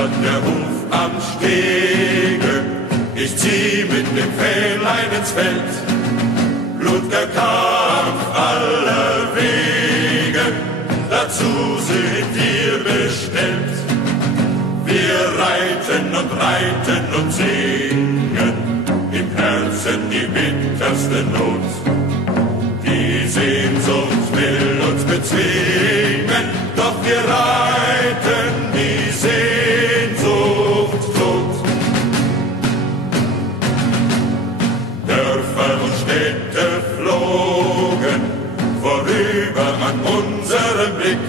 dämmert der Huf am Stege, ich zieh mit dem Fähnlein ins Feld. Blutger Kampf aller Wege, dazu sind wir bestellt. Wir reiten und singen, im Herzen die bitterste Not. Die Sehnsucht will uns bezwingen, doch wir reiten die Sehnsucht tot. Dörfer und Städte flogen vorüber an unserem Blick.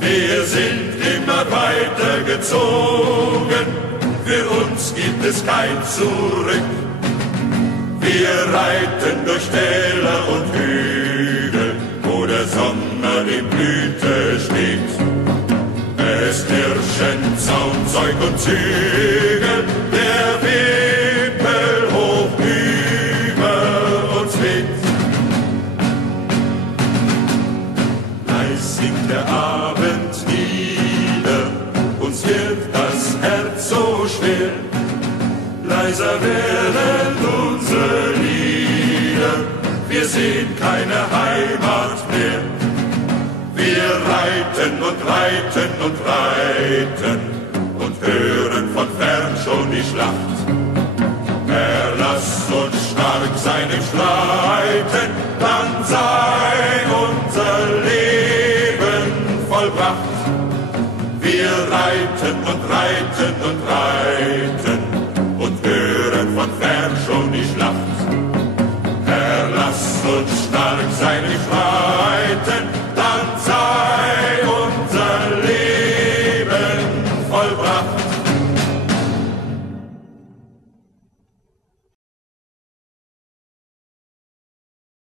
Wir sind immer weiter gezogen, für uns gibt es kein Zurück. Wir reiten durch Täler und Hügel, wo der Sommer in Blüte steht. Es herrschen Zaun, Zeug und Zügel, der Wimpel hoch über uns weht. Leis singt der Abend nieder, uns wird das Herz so schwer. Leiser werden unsere Lieder, wir sehen keine Heimat mehr. Wir reiten und hören von fern schon die Schlacht. Erlass uns stark sein im Streiten, dann sei unser Leben vollbracht. Wir reiten und hören von fern schon die Schlacht.